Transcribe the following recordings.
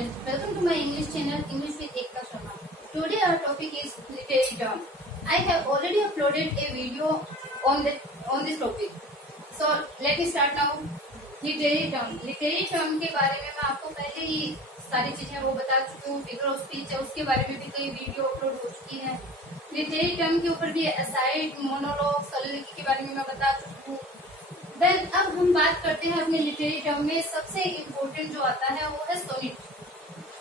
students, welcome to my English channel English with Ekta Sharma. Today our topic is literary term. I have already uploaded a video on this topic. So let me start now. Literary term के बारे में मैं आपको पहले ही सारी चीजें वो बता चुकी हूँ. फिगर ऑफ स्पीच है उसके बारे में भी कई वीडियो अपलोड हो चुकी है. लिटरेरी टर्म के ऊपर भी असाइड, मोनोलॉग, सोलिलोक्वी के बारे में मैं बता चुकी हूँ. देन अब हम बात करते हैं अपने लिटरेरी टर्म में सबसे इम्पोर्टेंट जो आता है वो है सोनेट.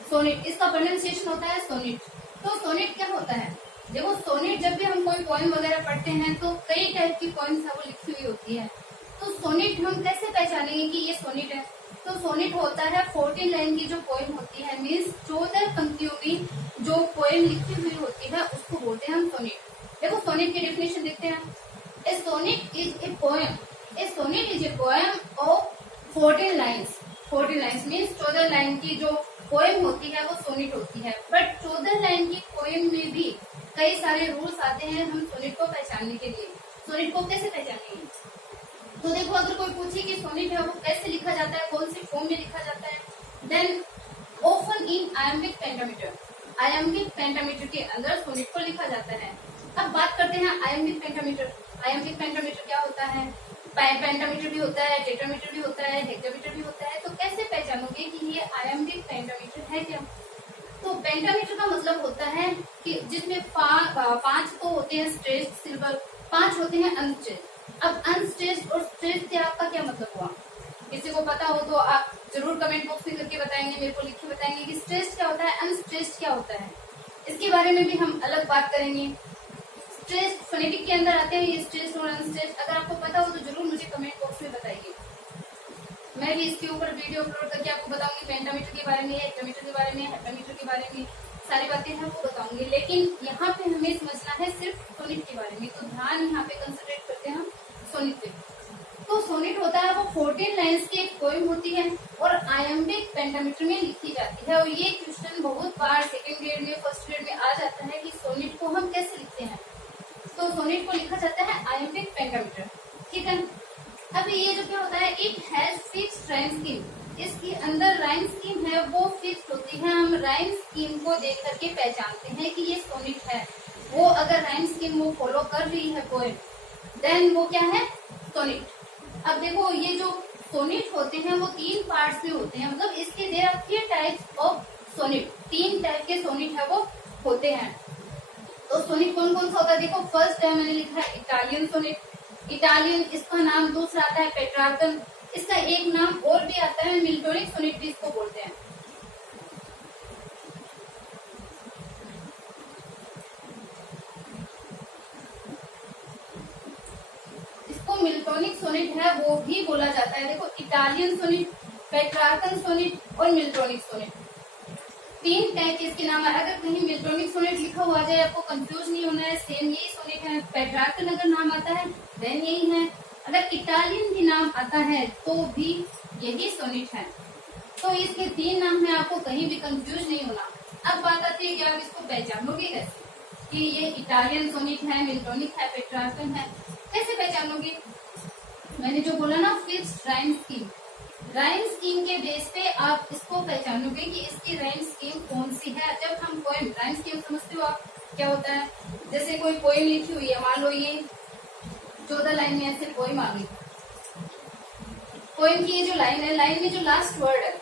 सोनेट इसका प्रोनाउंसिएशन होता है सोनेट. तो सोनेट क्या होता है? देखो सोनेट जब भी हम कोई पोएम वगैरह पढ़ते हैं तो कई टाइप की पोएम्स है वो लिखी हुई होती है. तो सोनेट हम कैसे पहचानेंगे कि ये सोनेट है? तो सोनेट होता है 14 लाइन की जो पोएम होती है, मीन्स 14 पंक्तियों में जो पोएम लिखी हुई होती है उसको बोलते हैं हम सोनेट. देखो सोनेट की डेफिनेशन देखते हैं. A sonnet is a poem. A sonnet is a poem of 14 lines. 14 lines means 14 line की जो पोएम होती है वो सोनेट होती है. बट 14 लाइन की पोएम में भी कई सारे रूल्स आते हैं हम सोनेट को पहचानने के लिए. सोनेट को कैसे पहचानेंगे? तो देखो अगर कोई पूछे कि सोनेट है वो कैसे लिखा जाता है, कौन सी फॉर्म में लिखा जाता है, then often in iambic pentameter. Iambic pentameter के अंदर सोनेट को लिखा जाता है. अब बात करते हैं आयम्बिक पेंटामीटर. आयम्बिक पेंटामीटर क्या होता है? पेंटामीटर भी होता है, टेट्रामीटर भी होता है, हेक्सामीटर भी होता है. तो कैसे पहचानोगे कि ये आयम्बिक पेंटामीटर है क्या? तो पेंटामीटर का मतलब होता है कि जिसमें 5 तो होते हैं स्ट्रेच्ड सिल्वर, 5 होते हैं अनस्ट्रेच्ड. अब अनस्ट्रेच्ड और स्ट्रेच्ड से आपका क्या मतलब हुआ? किसी को पता हो तो आप जरूर कमेंट बॉक्स में करके बताएंगे, मेरे को लिख के बताएंगे कि स्ट्रेच्ड क्या होता है, अनस्ट्रेच्ड क्या होता है. इसके बारे में भी हम अलग बात करेंगे. स्ट्रेच्ड फोनेटिक के अंदर आते हैं ये स्ट्रेच्ड और अनस्ट्रेच्ड. अगर आपको पता हो तो जरूर मुझे कमेंट बॉक्स में बताइए. मैं भी इसके ऊपर वीडियो अपलोड करके आपको बताऊंगी. पेंटामीटर के बारे में, हेक्सामीटर के बारे में, हेप्टामीटर के बारे में सारी बातें हैं वो बताऊंगी. लेकिन यहाँ पे हमें समझना है सिर्फ सोनेट के बारे में. तो ध्यान यहाँ पे कंसंट्रेट करते हैं हम सोनेट पे. तो सोनेट होता है वो 14 लाइन्स की एक पोएम होती है और आयम्बिक पेंटामीटर में लिखी जाती है. और ये क्वेश्चन बहुत बार सेकेंड ग्रेड में, फर्स्ट ग्रेड में आ जाता है कि सोनेट को हम कैसे लिखते हैं. तो सोनेट को लिखा जाता है आयम्बिक पेंटामीटर. ठीक है. अब ये जो क्या होता है, it has fixed rhyme scheme. इसके अंदर राइम स्कीम है वो फिक्स होती है. हम राइम स्कीम को देख करके पहचानते हैं कि ये सोनेट है. वो अगर राइम स्कीम वो फॉलो कर रही है पोएम, देन वो क्या है? सोनेट. अब देखो ये जो सोनेट होते हैं वो 3 पार्ट्स में होते हैं. मतलब इसके there are 3 types of sonnet. 3 type के सोनेट है वो होते हैं. तो सोनेट कौन कौन सा होता है? देखो फर्स्ट है मैंने लिखा है इटालियन सोनेट. इटालियन इसका नाम. दूसरा आता है पेट्रार्कन. इसका एक नाम और भी आता है मिल्टोनिक सोनेट भी इसको बोलते हैं. इसको मिल्टोनिक सोनेट है वो भी बोला जाता है. देखो इटालियन सोनेट, पेट्रार्कन सोनेट और मिल्टोनिक सोनेट, 3 टाइप के इसके नाम है. अगर कहीं मिल्टोनिक सोनेट लिखा हुआ जाए आपको कंफ्यूज नहीं होना है, सेम यही सोनेट है. पेट्रार्कन अगर नाम आता है देन यही है. अगर इटालियन भी नाम आता है तो भी यही सोनेट है. तो इसके 3 नाम है, आपको कहीं भी कंफ्यूज नहीं होना. अब बात आती है कि आप इसको पहचानोगे कैसे कि ये इटालियन सोनेट है, मिल्टोनिक है, पेट्रार्कन है. कैसे पहचानोगे? मैंने जो बोला ना fixed rhyme scheme. Rhyme scheme के बेस पे आप इसको पहचानोगे कि इसकी राइम स्कीम कौन सी है. जब हम पोएम, राइम स्कीम समझते हो आप क्या होता है? जैसे कोई पोएम लिखी हुई है, मान लो ये 14 लाइन में ऐसे पोएम आ गई. पोएम की ये जो लाइन है, लाइन में जो लास्ट वर्ड है,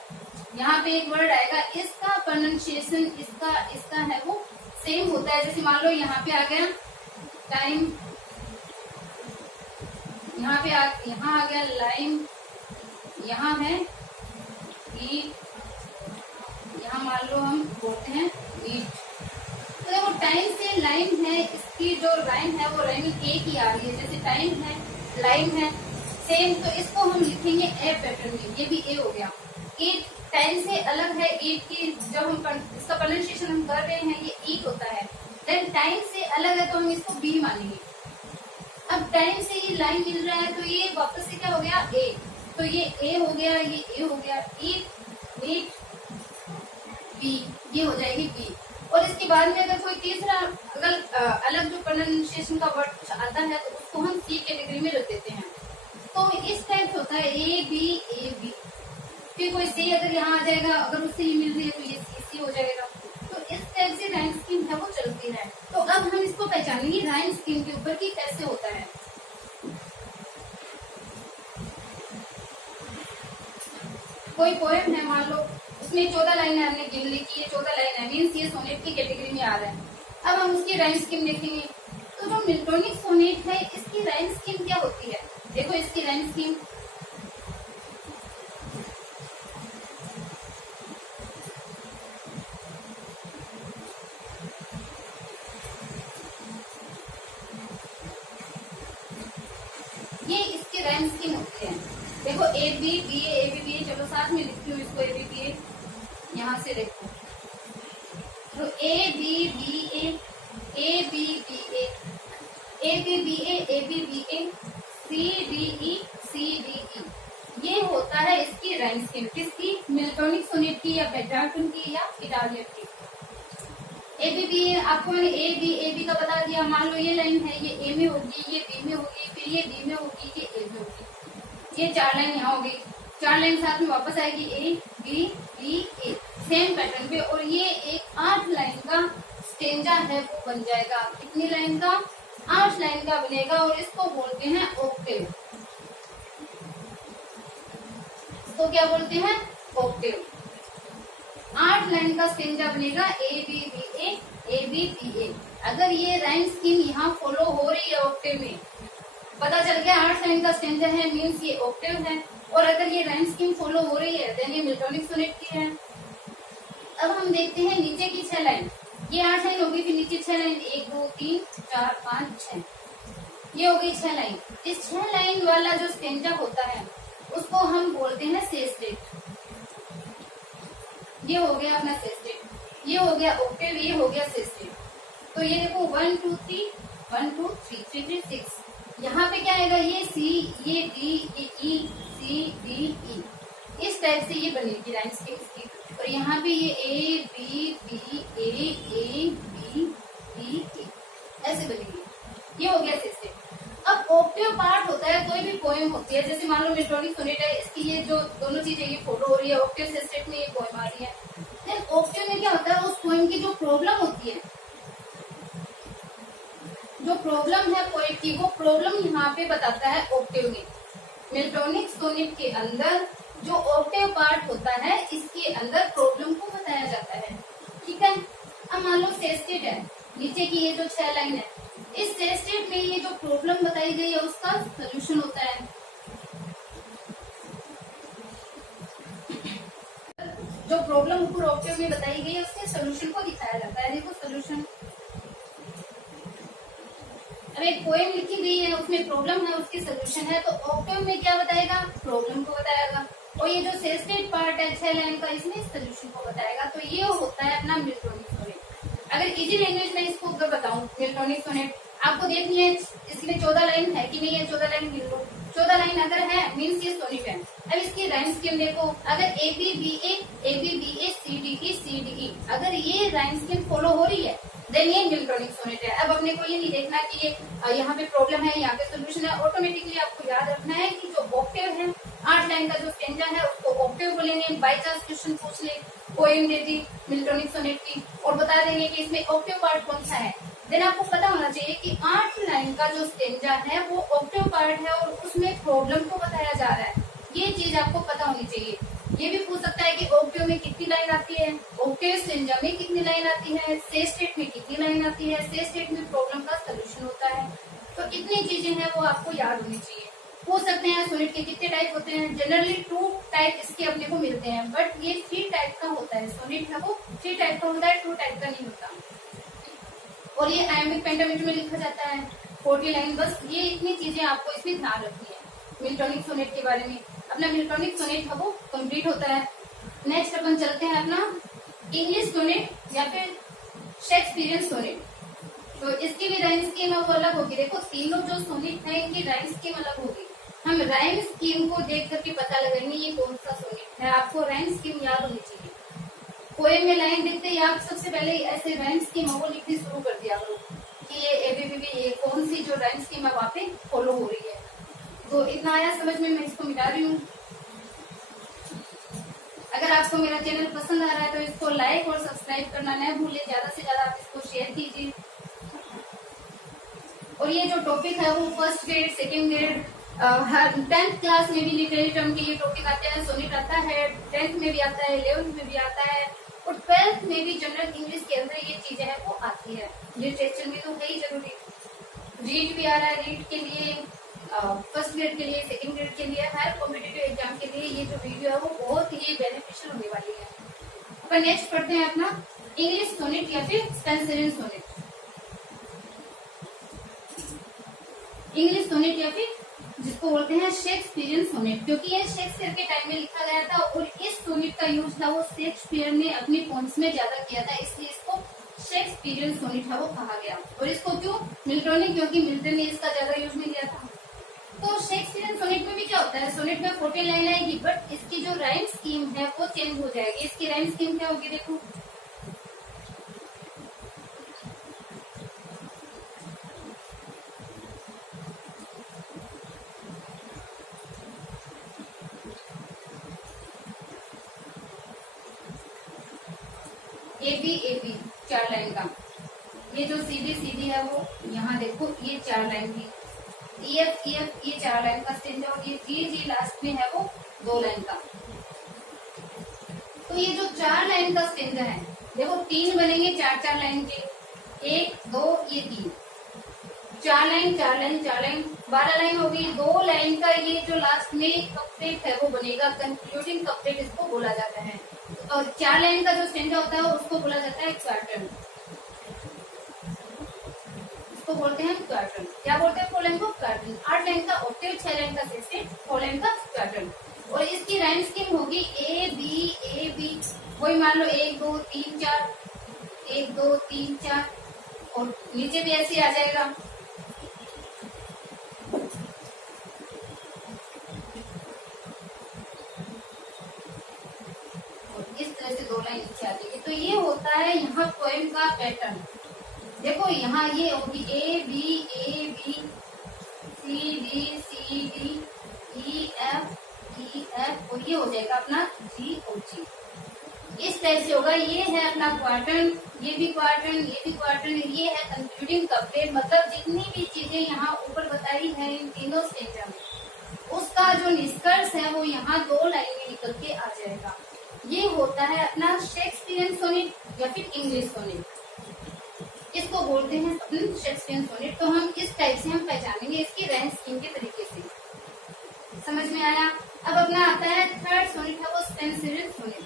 यहाँ पे एक वर्ड आएगा, इसका प्रोनाउंसिएशन इसका है वो सेम होता है. जैसे मान लो यहाँ पे आ गया टाइम, यहाँ आ गया लाइन, यहाँ है ईट, यहाँ मान लो हम बोलते हैं ईट. तो देखो टाइम से लाइन है, इसकी जो लाइन है वो राइमिंग ए की आ रही है. जैसे टाइम है, लाइन है सेम, तो इसको हम लिखेंगे ए पैटर्न में. ये भी ए हो गया. ईट टाइम से अलग है. ईट की जब हम इसका प्रोनाउंसिएशन हम कर रहे हैं ये ईट होता है. देन टाइम से अलग है तो हम इसको बी मानेंगे. अब टाइम से ये लाइन मिल रहा है तो ये वापस से क्या हो गया? ए. तो ये ए हो गया, ये ए हो गया. ईट, ईट, बी, ये हो जाएगी बी. और इसके बाद में अगर कोई तीसरा अलग जो प्रोनाउंसिएशन का वर्ड कुछ आता है तो उसको हम सी कैटेगरी में रख देते हैं. तो इस टाइप होता है ए बी ए बी. फिर कोई सी अगर यहाँ आ जाएगा, अगर उससे ही मिल रही है तो ये सी हो जाएगा। तो इस टाइप से राइम स्कीम है वो चलती है। तो अब हम इसको पहचानेंगे राइम स्कीम के ऊपर कि कैसे होता है। कोई पोएम है, मान लो उसमें 14 लाइन है, हमने गिन ली कि ये 14 लाइन है, मीन्स ये सोनेट की कैटेगरी में आ रहा है। अब हम उसकी राइम स्कीम देखेंगे। तो जो मिल्टोनिक सोनेट है इसकी राइम स्कीम क्या होती है, देखो इसकी राइम स्कीम। ये इसकी राइम स्कीम होती है। देखो A B B A B B, चलो साथ में लिखती हूँ इसको, ए बी बी ए। यहाँ से देखो तो A B B A B B A B B A B B A C D E, ये होता है इसकी राइम स्कीम। किसकी, मिल्टोनिक सोनेट की या बेंजाटन की या इटालियन की। ए बी बी ए, आपको मैंने ए बी का बता दिया। मान लो ये लाइन है, ये ए में होगी, ये बी में होगी, फिर ये बी में होगी, ये ए में होगी। ये 4 लाइन यहाँ होगी, 4 लाइन साथ में वापस आएगी, A B B A, same pattern पे। और ये एक 8 लाइन का स्टेंजा है वो बन जाएगा। कितनी लाइन का, 8 लाइन का बनेगा। और इसको बोलते हैं ऑक्टेव। इसको क्या बोलते हैं, ऑक्टेव। 8 लाइन का स्टेंजा बनेगा, ए बी बी ए। अगर ये राइम स्कीम यहाँ फॉलो हो रही है ऑक्टेव में, पता चल गया 8 लाइन का स्टेंजा है, मीन्स ये ऑक्टेव है। और अगर ये राइम स्कीम फॉलो हो रही है देन ये मिल्टोनिक सोनेट की है। अब हम देखते हैं नीचे की 6 लाइन। ये 8 लाइन होगी, फिर नीचे 6 लाइन, 1 2 3 4 5 6, ये हो गई 6 लाइन। इस 6 लाइन वाला जो स्टेंजा होता है उसको हम बोलते हैं सेस्टेट। ये हो गया अपना सेस्टेट, ये हो गया ऑक्टेव, ये हो गया सेस्टेट। तो ये देखो 1 2 3 1 2 3 3 3 6। यहाँ पे क्या आएगा, ये सी, ये डी, ये ई, सी डी ई, इस टाइप से ये बनेगी राइम स्कीम की। और यहाँ पे ये A B B A B B A, ऐसे बनेगी। ये हो गया सेस्टेट। अब ऑक्टेव पार्ट होता है, कोई भी पोएम होती है, जैसे मान लो मिल्टोनिक सोनेट है, इसकी ये जो दोनों चीजें ये फॉलो हो रही है, ऑक्टेव सेस्टेट में ये पोएम आ रही है। देन ऑक्टेव में क्या होता है, उस पोएम की जो प्रॉब्लम होती है, जो प्रॉब्लम है पोएट की, वो प्रॉब्लम यहाँ पे बताता है ऑक्टेव में। मिल्टोनिक सोनेट के अंदर जो ऑक्टेव पार्ट होता है, इसके अंदर प्रॉब्लम को बताया जाता है। ठीक है। अब मान लो सेस्टेट है, नीचे की ये जो 6 लाइन है, इस सेस्टेट में ये जो प्रॉब्लम बताई गई है उसका सोल्यूशन होता है। जो प्रॉब्लम ऊपर ऑक्टेव में बताई गई है उसके सोल्यूशन को दिखाया जाता है। देखो सोल्यूशन, अब एक पोएम लिखी गई है, उसमें प्रॉब्लम है, उसकी सोल्यूशन है। तो ऑक्टेव में क्या बताएगा, प्रॉब्लम को बताएगा। और ये जो सेस्टेट पार्ट है 6 लाइन का, इसमें सोल्यूशन को बताएगा। तो ये होता है अपना मिल्टोनिक सोनेट। अगर इजी लैंग्वेज में इसको अगर बताऊं, मिल्टोनिक सोनेट आपको देखनी है इसमें 14 लाइन है कि नहीं है, 14 लाइन गिन लो। 14 लाइन अगर है मीन्स ये सोनेट है। अब इसकी राइम स्कीम देखो, अगर A B B A C D E, अगर ये राइम स्कीम फॉलो हो रही है देन ये मिल्टोनिक सोनेट है। अब अपने को ये नहीं देखना कि ये यहाँ पे प्रॉब्लम है, यहाँ पे सोल्यूशन है। ऑटोमेटिकली आपको याद रखना है कि जो ऑक्टेव है, 8 लाइन का जो स्टेंजा है उसको ऑक्टेव बोलेंगे। बाई चांस क्वेश्चन पूछ ले, पोएम दे दी मिल्टोनिक सोनेट की और बता देंगे कि इसमें ऑक्टेव पार्ट कौन सा है, देन आपको पता होना चाहिए कि 8 लाइन का जो स्टेंजा है वो ऑक्टेव पार्ट है और उसमें प्रॉब्लम को बताया जा रहा है। ये चीज आपको पता होनी चाहिए। ये भी पूछ सकता है कि ऑक्टेव में कितनी लाइन आती है, ऑक्टेव स्टेंजा में कितनी लाइन आती है, सेस्टेट में कितनी लाइन आती है, सेस्टेट में प्रॉब्लम का सोल्यूशन होता है। तो इतनी चीजें हैं वो आपको याद होनी चाहिए। पूछ सकते हैं सोनेट के कितने टाइप होते हैं, जनरली 2 टाइप इसके अपने को मिलते हैं, बट ये 3 टाइप का होता है। सोनेट है वो 3 टाइप का होता है, 2 टाइप का नहीं होता। और ये आयमिक पेंटामीटर में लिखा जाता है 40 लाइन। बस ये इतनी चीजें आपको इसमें ध्यान रखनी है मिल्टोनिक सोनेट के बारे में। अपना मिल्टोनिक सोनेट है वो कंप्लीट होता है। नेक्स्ट अपन चलते हैं अपना इंग्लिश सोनेट या फिर शेक्सपियरियन सोनेट। तो इसकी भी राइम स्कीम है वो अलग होगी। देखो तीनों जो सोनेट है इनकी राइम स्कीम अलग होगी। हम राइम स्कीम को देख करके पता लगाएंगे ये कौन सा सोनेट है। आपको राइम स्कीम याद होनी चाहिए। पोएम में लाइन देखते ही आप सबसे पहले ऐसे राइम स्कीम है वो लिखनी शुरू कर दिया करो कि ये एबीबीबी ये कौन सी जो राइम स्कीम है वहाँ पे फॉलो हो रही है। तो इतना आया समझ में, मैं इसको मिटा रही हूँ। अगर आपको मेरा चैनल पसंद आ रहा है तो इसको लाइक और सब्सक्राइब करना न भूलिए, ज्यादा से ज्यादा आप इसको शेयर कीजिए। और ये जो टॉपिक है वो फर्स्ट ग्रेड, सेकेंड ग्रेड, हर 10th क्लास में भी लिटरेरी टर्म के ये टॉपिक आते हैं। सोनेट आता है 10th में भी आता है, 11th में भी आता है और 12th में भी जनरल इंग्लिश के अंदर ये चीजें हैं वो आती है। लिटरेचर में तो है ही जरूरी। रीड भी आ रहा है, रीड के लिए फर्स्ट ग्रेड के लिए, सेकेंड ग्रेड के लिए, हर कॉम्पिटिटिव एग्जाम के लिए ये जो वीडियो है वो बहुत ही बेनिफिशियल होने वाली है। अपन नेक्स्ट पढ़ते हैं अपना इंग्लिश सोनेट या फिर स्पेंसरियन सोनेट। इंग्लिश सोनेट या फिर जिसको बोलते हैं शेक्सपियरियन सोनेट, क्योंकि ये शेक्सपियर के टाइम में लिखा गया था और इस सोनेट का यूज था वो शेक्सपियर ने अपनी पोम्स में ज्यादा किया था, इसलिए इसको शेक्सपियरियन सोनेट है वो कहा गया। और इसको क्यों? मिल्टन ने, क्योंकि मिल्टन ने इसका ज्यादा यूज नहीं किया था। तो शेक्सपियरियन सोनेट में भी क्या होता है, सोनेट में 14 लाइन आएगी बट इसकी जो राइम स्कीम है वो चेंज हो जाएगी। इसकी राइम स्कीम क्या होगी देखो, ए बी 4 लाइन का, ये जो सीधी है वो यहाँ देखो ये 4 लाइन की, ई एफ ये 4 लाइन का स्टेंजा और ये जी लास्ट में है वो 2 लाइन का। तो ये जो 4 लाइन का स्टेंजा है देखो 3 बनेंगे 4 लाइन के, 1 2 ये 3, 4 लाइन 12 लाइन होगी। 2 लाइन का ये जो लास्ट में कपलेट है वो बनेगा, कंक्लूडिंग कपलेट इसको बोला जाता है। और 4 लाइन का जो स्टेंजा होता है उसको बोला जाता है क्वार्टन, इसको बोलते हैं क्वार्टन। क्या बोलते हैं? 4 लाइन को क्वार्टन। 8 लाइन का ऑक्टेव, 6 लाइन का सेक्सटेट, 4 लाइन का क्वार्टन। और इसकी राइम स्कीम होगी ए बी, वही मान लो 1 2 3 4, 1 2 3 4 और नीचे भी ऐसे आ जाएगा। इस तरह से 2 लाइन नीचे आ जाएगी। तो ये होता है यहाँ पोएम का पैटर्न। देखो यहाँ ये होगी A B C D E F और ये हो जाएगा अपना जी और जी। इस टाइप से होगा। ये है अपना क्वार्टन, ये भी क्वार्टन, ये भी क्वार्टन, ये है कंक्लूडिंग कपलेट। मतलब जितनी भी चीजें यहाँ ऊपर बताई है इन तीनों स्टेंजा में, उसका जो निष्कर्ष है वो यहाँ 2 लाइन में निकल के आ जाएगा। ये होता है अपना शेक्सपियरियन सोनेट या फिर इंग्लिश सोनेट, इसको बोलते हैं अपन शेक्सपियरियन सोनेट। तो हम इस टाइप से हम पहचानेंगे इसकी राइम स्कीम के तरीके से। समझ में आया? अब अपना आता है थर्ड सोनेट है वो स्पेंसरियन सोनेट।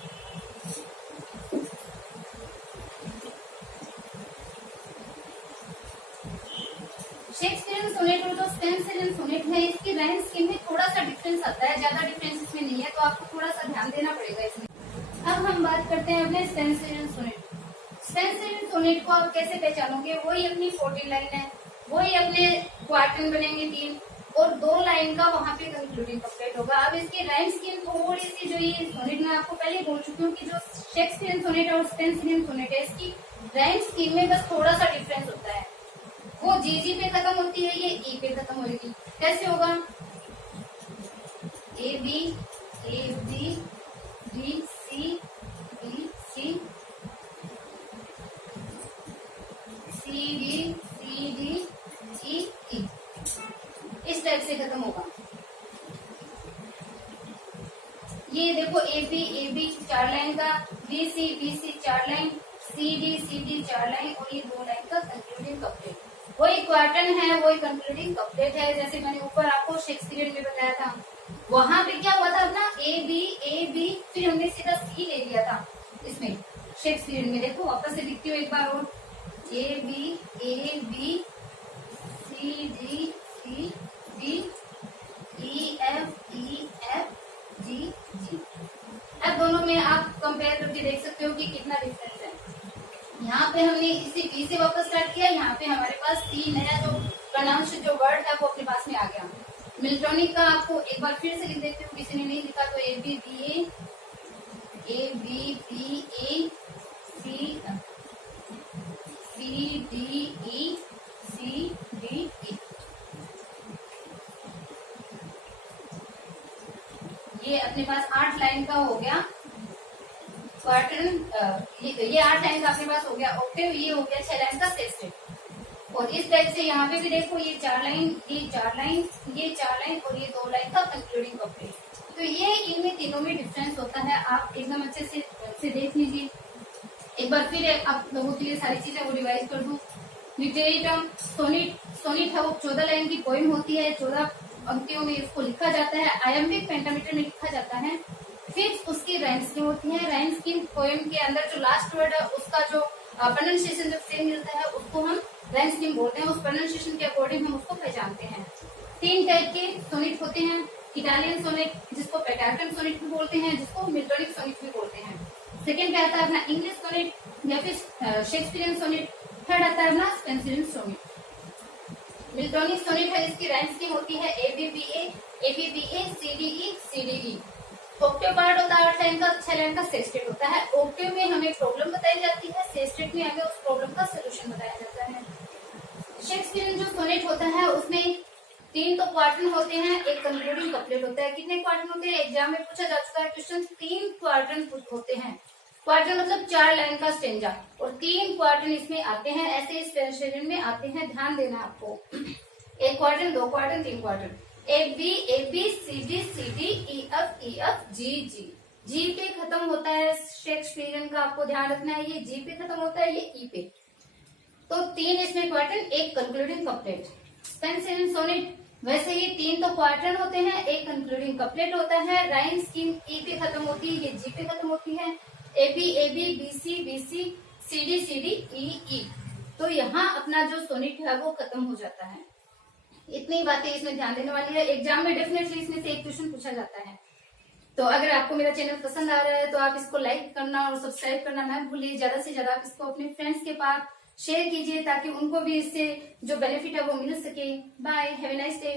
शेक्सपियरियन सोनेट और जो स्पेंसरियन सोनेट है इसकी राइम स्कीम में थोड़ा सा डिफरेंस आता है, ज्यादा डिफरेंस इसमें नहीं है, तो आपको थोड़ा सा ध्यान देना पड़ेगा इसमें। अब हम बात करते हैं अपने स्पेंसरियन सोनेट। स्पेंसरियन सोनेट को आप कैसे पहचानोगे? वही अपनी 14 लाइन है, वही अपने क्वार्टन बनेंगे 3 और 2 लाइन का वहां पे कंक्लूडिंग कपलेट होगा। अब इसकी राइम स्कीम थोड़ी सी, जो ये सोनेट मैं आपको पहले बोल चुकी हूँ कि जो शेक्सपियरियन सोनेट और स्पेंसरियन सोनेट है इसकी राइम स्कीम में बस थोड़ा सा डिफरेंस होता है। वो जी पे खत्म होती है, ये ई पे खत्म होगी। कैसे होगा? A B D C B C D E, इस टाइप से खत्म होगा। ये देखो ए बी 4 लाइन का, B C 4 line, C D 4 line और ये 2 लाइन का कंक्लूडिंग कपलेट। वही क्वार्टन है, वही कंक्लूडिंग कपलेट है, जैसे मैंने ऊपर आपको शेक्सपियरियन में बताया था। वहां पे क्या हुआ था अपना ए बी फिर हमने सीधा सी ले लिया था इसमें शेक्सपियरियन में। देखो वापस से लिखती हूँ एक बार और, A B C D E F G. अब दोनों में आप कंपेयर करके देख सकते हो कि कितना डिफरेंस है। यहाँ पे हमने इसी बी से वापस स्टार्ट किया, यहाँ पे हमारे पास सी नया जो प्रोनाउंस जो वर्ड है वो अपने पास में आ गया। मिल्टॉनिक का आपको एक बार फिर से लिख देती हूँ, किसी ने नहीं लिखा तो A B B A C D E. ये अपने पास 8 लाइन का हो गया क्वार्टरन, ये 8 लाइन का अपने पास हो गया ऑक्टेव, ये हो गया 6 लाइन का सेस्टेट। और इस टाइप से यहाँ पे भी देखो ये 4 लाइन, ये 4 लाइन, ये 4 लाइन और ये 2 लाइन का कंक्लूडिंग कपलेट। तो ये इनमें तीनों में डिफरेंस होता है, आप एकदम अच्छे से देख लीजिए। एक बार फिर आप लोगों के लिए सारी चीजें वो रिवाइज कर दूं। लिटरेरी टर्म सोनेट है वो 14 लाइन की पोएम होती है, 14 पंक्तियों में इसको लिखा जाता है, आयम्बिक पेंटामीटर में लिखा जाता है। फिर उसकी राइम स्कीम होती है, राइम स्कीम पोएम के अंदर जो लास्ट वर्ड है उसका जो प्रोनाउंसिएशन जब सेम मिलता है उसको हम राइम स्कीम बोलते हैं, उस प्रोनाउंसिएशन के अकॉर्डिंग हम उसको पहचानते हैं। 3 टाइप के सोनेट होते हैं, इटालियन सोनेट जिसको पेटार्कन सोनेट भी बोलते हैं, जिसको मिल्टोनिक सोनेट भी बोलते हैं। सेकेंड क्या आता है अपना इंग्लिश सोनेट या फिर शेक्सपियरियन सोनेट। थर्ड आता है अपना स्पेंसरियन सोनेट। मिल्टोनिक सोनेट है, इसकी राइम स्कीम होती है ABBA, ABBA, CDE, CDE। Octave part होता है 8 लाइन का, 6 लाइन का सेस्टेट होता है। ऑक्टेव में हमें प्रॉब्लम बताई जाती है, सेस्टेट में हमें उस प्रॉब्लम का सोल्यूशन बताया जाता है। शेक्सपियरियन जो सोनेट होता है उसमें 3 तो क्वार्टन होते हैं, एक कंक्लूडिंग कपलेट होता है। कितने क्वार्टन होते हैं? एग्जाम में पूछा जा चुका है क्वेश्चन, 3 क्वार्टन होते हैं। क्वार्टन मतलब 4 लाइन का स्टेंजा, और 3 क्वार्टन इसमें आते हैं, ऐसे स्पेंसरियन में आते हैं, ध्यान देना आपको। 1 क्वार्टन, 2 क्वार्टन, 3 क्वार्टन। AB, CD, EF, G पे खत्म होता है शेक्सपियरियन का, आपको ध्यान रखना है, ये G पे खत्म होता है, ये E पे। तो 3 इसमें क्वार्टन, एक कंक्लूडिंग कपलेट। स्पेंसरियन सोनेट वैसे ही 3 तो क्वार्टन होते हैं, एक कंक्लूडिंग कपलेट होता है, राइम स्कीम E पे खत्म होती है, ये G पे खत्म होती है, AB, BC, CD, E। तो यहाँ अपना जो सोनेट है वो खत्म हो जाता है। इतनी बातें इसमें ध्यान देने वाली है, एग्जाम में डेफिनेटली इसमें से एक क्वेश्चन पूछा जाता है। तो अगर आपको मेरा चैनल पसंद आ रहा है तो आप इसको लाइक करना और सब्सक्राइब करना मत भूलिए। ज्यादा से ज्यादा आप इसको अपने फ्रेंड्स के पास शेयर कीजिए ताकि उनको भी इससे जो बेनिफिट है वो मिल सके। Bye, have a nice day.